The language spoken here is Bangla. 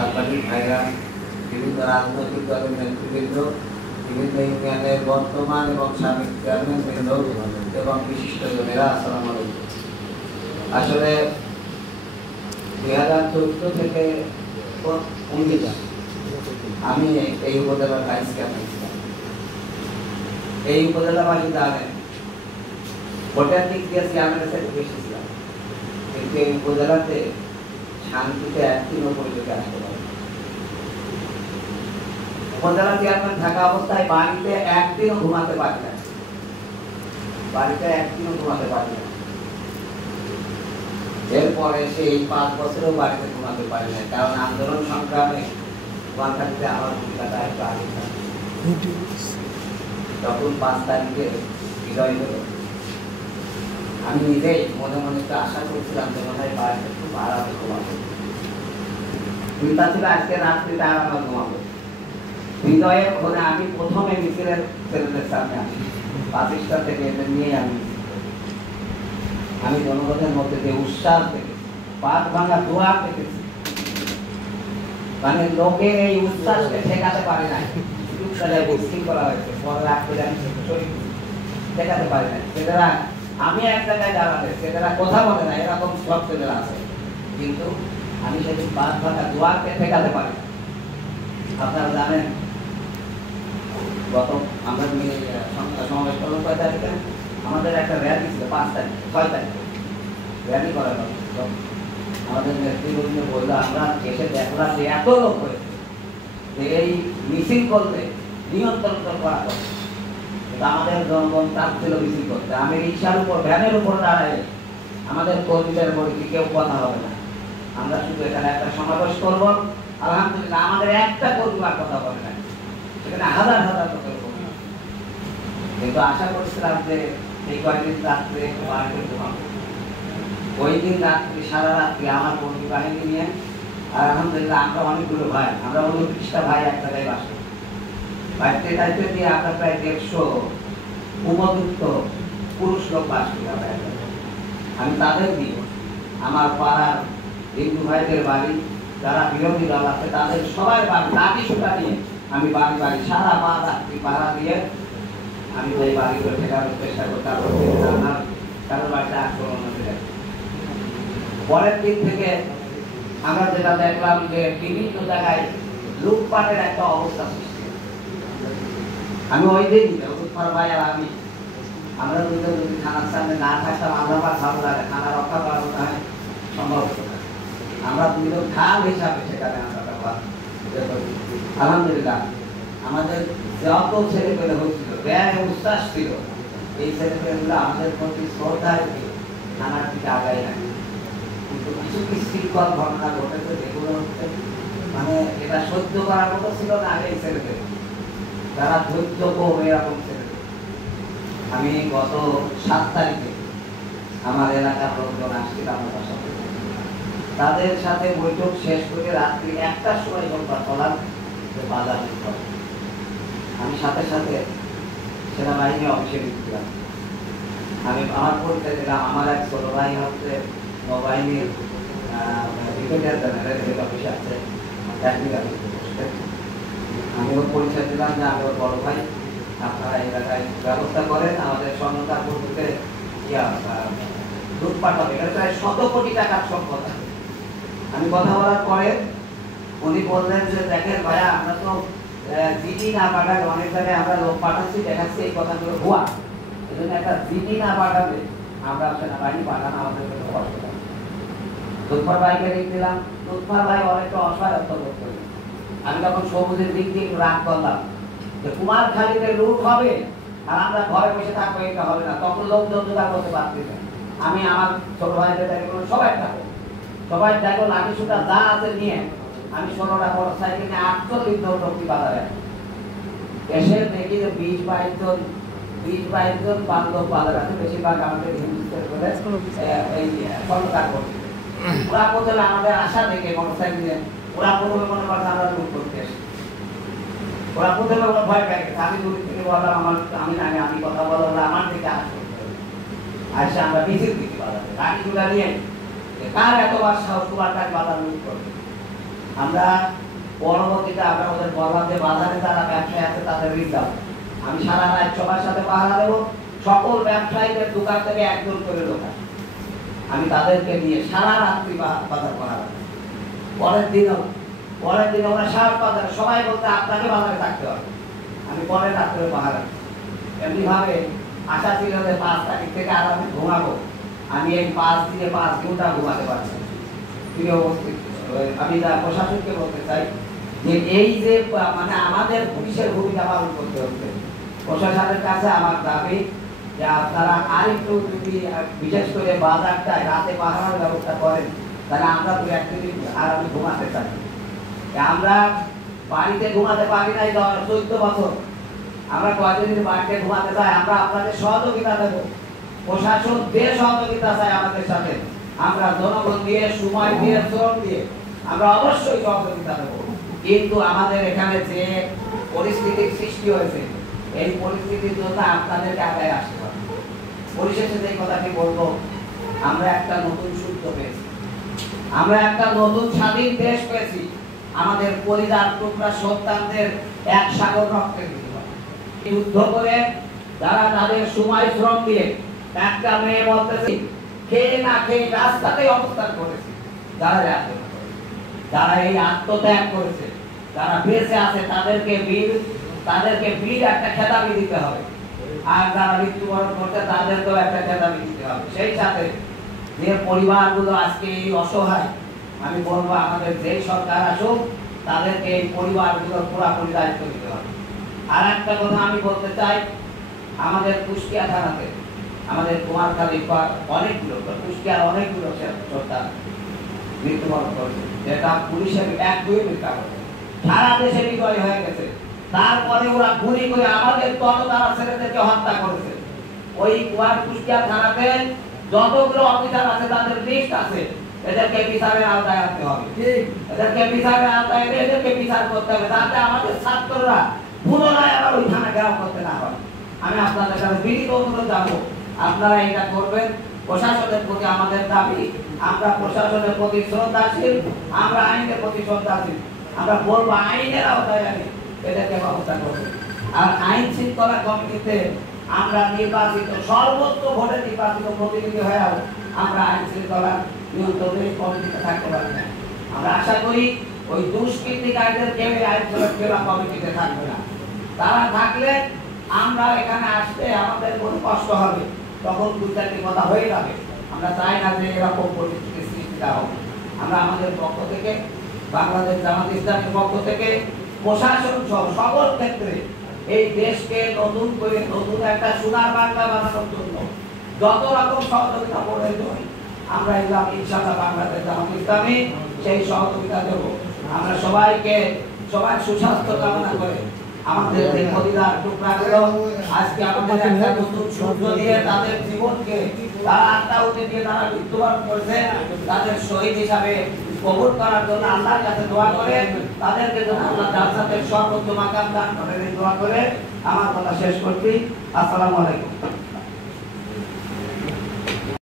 সাংবাদিক ভাইরা, বিভিন্ন রাজনৈতিক দলের নেতৃবৃন্দ, বিভিন্ন ইউনিয়নের বর্তমান এবং সাবেক চেয়ারম্যান বৃন্দ এবং বিশিষ্ট জনেরা, আসসালামু আলাইকুম। আসলে 2014 থেকে 19 আমি এই উপজেলার ভাইস চেয়ারম্যান ছিলাম। এই উপজেলাবাসী জানেন ভোটার দিক দিয়ে চেয়ারম্যানের সাথে বেশি ছিলাম, কিন্তু এই উপজেলাতে শান্তিতে একদিনও পরিচয় আসতে পারে। উপজেলা চেয়ারম্যান থাকা অবস্থায় বাড়িতে একদিনও ঘুমাতে পারি না, বাড়িতে একদিনও ঘুমাতে পারি না। এরপরে সেই 5 বছরও বাড়িতে ঘুমাতে পারি না, কারণ আন্দোলন সংগ্রামে ওয়ানকাটিতে আমার ভূমিকাটা একটু আগে থাকে। তখন 5 তারিখে বিজয় হলো, আমি নিজেই মনে মনে একটু আশা করছিলাম যে মনে হয় বাড়িতে খুব আরামে ঘুমাবো। চিন্তা ছিল আজকে রাত্রিটা আরামে ঘুমাবো। হৃদয়ে ওখানে আমি প্রথমে মিছিলের ছেলেদের সামনে আসি, পাকিস্তা থেকে এদের নিয়ে আমি জনগণের মধ্যে যে উৎসাহ দেখেছি, পাত ভাঙা দোয়া দেখেছি, মানে লোকের এই উচ্ছ্বাসকে ঠেকাতে পারে নাই। করা হয়েছে পরে রাখতে জানি ঠেকাতে পারে নাই। ছেলেরা আমি এক জায়গায় দাঁড়ালে ছেলেরা কথা বলে না, এরকম সব ছেলেরা আছে, কিন্তু আমি সেদিন পাত ভাঙা দোয়াকে ঠেকাতে পারি না। আপনারা জানেন গত আমরা সমাবেশ করলাম 6 তারিখে, আমাদের একটা র্যালি ছিল 5 তারিখ 6 তারিখ র্যালি করা হলো। আমাদের নেতৃবৃন্দ বললো আমরা এসে দেখলাম যে এত লোক হয়েছে যে এই মিছিল করলে নিয়ন্ত্রণ করা হবে, আমাদের জনগণ তার ছিল মিছিল করতে। আমি রিক্সার উপর ভ্যানের উপর দাঁড়ায় আমাদের কর্মীদের বলি কেউ কথা হবে না, আমরা শুধু এখানে একটা সমাবেশ করবো। আলহামদুলিল্লাহ আমাদের একটা কর্মী আর কথা বলে না, সেখানে হাজার হাজার লোকের কর্মী। কিন্তু আশা করছিলাম যে এই কয়েকদিন রাত্রে বাড়িতে ঘুমাবো। ওই দিন রাত্রি সারা রাত্রি আমার কর্মী বাহিনী নিয়ে, আর আলহামদুলিল্লাহ আমরা অনেকগুলো ভাই, আমরা 29টা ভাই এক জায়গায় বাস করি। বাড়িতে দায়িত্ব দিয়ে আমরা প্রায় 150 উপযুক্ত পুরুষ লোক বাস করি। আমি তাদের দিয়ে আমার পাড়ার হিন্দু ভাইদের বাড়ি, যারা বিরোধী দল আছে তাদের সবাই বাড়ি লাঠি সুতা নিয়ে আমি বাড়ি বাড়ি সারা রাত্রি পাড়া দিয়ে আমি ওই বাড়িগুলো ঠেকানোর চেষ্টা করতাম, কারোর বাড়িতে আক্রমণ হতে যায়। পরের দিন থেকে আমরা যেটা দেখলাম যে বিভিন্ন জায়গায় লুটপাটের একটা অবস্থা সৃষ্টি। আমি ওই দিন উৎপার ভাই আর আমরা দুজন যদি থানার সামনে না থাকতাম আমরা ভালো লাগে, থানা রক্ষা করা সম্ভব হতো না। আমরা দুজন ঢাল হিসাবে সেখানে আমরা আলহামদুলিল্লাহ আমাদের যত ছেলে পেলে হয়েছিল ব্যয় উচ্ছ্বাস ছিল, এই ছেলে পেলেগুলো আমাদের প্রতি শ্রদ্ধা রেখে থানার দিকে আগায় না। কিন্তু কিছু বিশৃঙ্খল ঘটনা ঘটেছে যেগুলো হচ্ছে মানে এটা সহ্য করার মতো ছিল না। এই ছেলে পেলে তারা ধৈর্য কম, এরকম ছেলে। আমি গত 7 তারিখে আমার এলাকার লোকজন আসছিল আমার বাসা, তাদের সাথে বৈঠক শেষ করে রাত্রি 1টার সময় সংবাদ পেলাম যে বাজার করে। আমি সাথে সাথে সেনাবাহিনী অফিসে ঢুকলাম। আমি আমার পরিচয় দিলাম, আমার এক ছোট ভাই হচ্ছে নৌবাহিনীর ব্রিগেডিয়ার জেনারেল হেড অফিসে আছে, আমি ওর পরিচয় দিলাম যে আমি ওর বড় ভাই, আপনারা এই এলাকায় ব্যবস্থা করেন, আমাদের স্বর্ণকার পদ্ধতিতে লুটপাট হবে, এটা প্রায় 100 কোটি টাকার সম্পদ। আমি কথা বলার পরে উনি বললেন যে দেখেন ভাইয়া আমরা তো জিডি না পাঠালে অনেক জায়গায় আমরা লোক পাঠাচ্ছি, দেখাচ্ছি এই কথাগুলো ভুয়া, এই জন্য একটা জিডি না পাঠাবে আমরা সেনাবাহিনী পাঠানো আমাদের জন্য কষ্ট হবে। লুৎফর ভাইকে দিলাম, লুৎফর ভাই অনেকটা অসহায়ত্ব বোধ করি। আমি তখন সবুজের দিক দিয়ে রাগ করলাম যে কুমারখালীতে লুট হবে আর আমরা ঘরে বসে থাকবো, এটা হবে না। তখন লোকজন জোগাড় করতে পারছি না। আমি আমার ছোট ভাইদের সবাই থাকবো, সবাই দেখো লাঠি সুতা যা আছে নিয়ে আমি 16টা মোটর সাইকেল নিয়ে 48 জন লোকটি বাজারে এসে দেখি যে 20-22 জন বান্ধব বাজার আছে, বেশিরভাগ আমাদের হিন্দুস্তান বলে এই স্বর্ণকার করছে। ওরা প্রথমে আমাদের আশা দেখে মোটর সাইকেল নিয়ে ওরা প্রথমে মনে করছে আমরা লুট করতে এসে, ওরা প্রথমে ওরা ভয় পেয়ে গেছে। আমি দূর থেকে বললাম আমি কথা বললাম আমার দিকে আসে আমরা মিছিল দিচ্ছি বাজারে লাঠি তুলা নিয়ে, কার এতবার সাহস কুমারখালী বাজার লুট করবে। আমরা পরবর্তীতে আমরা ওদের বললাম যে বাজারে যারা ব্যবসায়ী আছে তাদের রিজার্ভ, আমি সারা রাত সবার সাথে পাহারা দেবো, সকল ব্যবসায়ীদের দোকান থেকে একজন করে লোক আসে, আমি তাদেরকে নিয়ে সারা রাত্রি বাজার পাহারা দেবো। পরের দিন ওরা সার বাজারে সবাই বলতে আপনাকে বাজারে থাকতে হবে, আমি পরের রাত্রে পাহারা। এমনি ভাবে আশা ছিল যে 5 তারিখ থেকে আর আমি ঘুমাবো, আমি এই 5 দিনে 5 ঘন্টা ঘুমাতে পারছি। প্রিয় উপস্থিত, আমি প্রশাসনকে বলতে চাই যে এই যে মানে আমাদের পুলিশের ভূমিকা পালন করতে হচ্ছে, প্রশাসনের কাছে আমার দাবি যে আপনারা আরেকটু যদি বিশেষ করে বাজারটায় রাতে পাহারার ব্যবস্থা করেন, তাহলে আমরা 2-1 দিন আর আমি ঘুমাতে চাই। আমরা বাড়িতে ঘুমাতে পারি নাই 14 বছর, আমরা কয়েকদিন বাড়িতে ঘুমাতে চাই, আমরা আপনাদের সহযোগিতা দেব, প্রশাসন যে সহযোগিতা চাই আমাদের সাথে, আমরা জনগণ দিয়ে সময় দিয়ে শ্রম দিয়ে আমরা অবশ্যই সহযোগিতা দেব। কিন্তু আমাদের এখানে যে পরিস্থিতির সৃষ্টি হয়েছে, এই পরিস্থিতির জন্য আপনাদেরকে আগে আসতে হবে। পরিশেষে যে কথাটি বলবো, আমরা একটা নতুন সূত্র পেয়েছি, আমরা একটা নতুন স্বাধীন দেশ পেয়েছি, আমাদের পরিবার টুকরা সন্তানদের এক সাগর রক্তের বিনিময়ে যুদ্ধ করে যারা তাদের সময় শ্রম দিয়ে একটা মেয়ে বলতেছি খেয়ে না খেয়ে রাস্তাতে অবস্থান করেছে, যারা এই আত্মত্যাগ করেছে, যারা বেঁচে আছে তাদেরকে বীর একটা খেতাবি দিতে হবে, আর যারা মৃত্যুবরণ করছে তাদেরকেও একটা খেতাবি দিতে হবে। সেই সাথে যে পরিবারগুলো আজকে এই অসহায়, আমি বলবো আমাদের যে সরকার আসুক তাদেরকে এই পরিবারগুলোর পুরোপুরি দায়িত্ব দিতে হবে। আর একটা কথা আমি বলতে চাই, আমাদের কুষ্টিয়া থানাতে আমাদের কুমারখালী অনেকগুলো, কুষ্টিয়ার অনেকগুলো সন্তান মৃত্যুবরণ করেছে, যেটা পুলিশের 1-2 মিনিট সারা দেশে বিজয় হয়ে গেছে। তারপরে ওরা গুলি করে আমাদের তরতারা ছেলেদেরকে হত্যা করেছে। ওই কুষ্টিয়া থানাতে যতগুলো অফিসার আছে তাদের লিস্ট আছে, এদেরকে বিচারের আওতায় আনতে হবে, এদেরকে বিচারের আওতায় এদেরকে বিচার করতে হবে, যাতে আমাদের ছাত্ররা পুনরায় আবার ওই থানা ঘেরাও করতে না হয়। আমি আপনাদের কাছে বিনীত অনুরোধ জানাবো, আপনারা এটা করবেন। প্রশাসনের প্রতি আমাদের দাবি, আমরা প্রশাসনের প্রতি শ্রদ্ধাশীল, আমরা আইনের প্রতি শ্রদ্ধাশীল, আমরা বলবো আইনের আওতায় আনি এদেরকে ব্যবস্থা করবো। আর আইন শৃঙ্খলা কমিটিতে আমরা নির্বাচিত, সর্বোচ্চ ভোটে নির্বাচিত প্রতিনিধি হয়েও আমরা আইন শৃঙ্খলা নিয়ন্ত্রণের কমিটিতে থাকতে পারি না। আমরা আশা করি ওই দুষ্কৃতিকারীদের কেউ আইন শৃঙ্খলা কমিটিতে থাকবে না। তারা থাকলে আমরা এখানে আসতে আমাদের কোনো কষ্ট হবে, তখন 2-4টি কথা হয়ে যাবে। আমরা চাই না যে এরকম পরিস্থিতির সৃষ্টিটা হবে। আমরা আমাদের পক্ষ থেকে, বাংলাদেশ জামাত ইসলামের পক্ষ থেকে প্রশাসন সহ সকল ক্ষেত্রে এই দেশকে নতুন করে নতুন একটা সোনার বাংলা বানানোর জন্য যত রকম সহযোগিতা প্রয়োজন আমরা ইনশাআল্লাহ বাংলাদেশ জামাত ইসলামী সেই সহযোগিতা দেব। আমরা সবাই সুস্বাস্থ্য কামনা করে আমাদের যে পরিবার টুকরাগুলো আজকে আমাদের একটা নতুন সূর্য দিয়ে তাদের জীবনকে, তারা আত্মাহুতি দিয়ে তারা মৃত্যুবরণ করেছে, তাদের শহীদ হিসাবে কবুল করার জন্য আল্লাহর কাছে দোয়া করে, তাদেরকে যেন আল্লাহ জান্নাতের সর্বোচ্চ মাকাম দান করেন এই দোয়া করে আমার কথা শেষ করছি। আসসালামু আলাইকুম।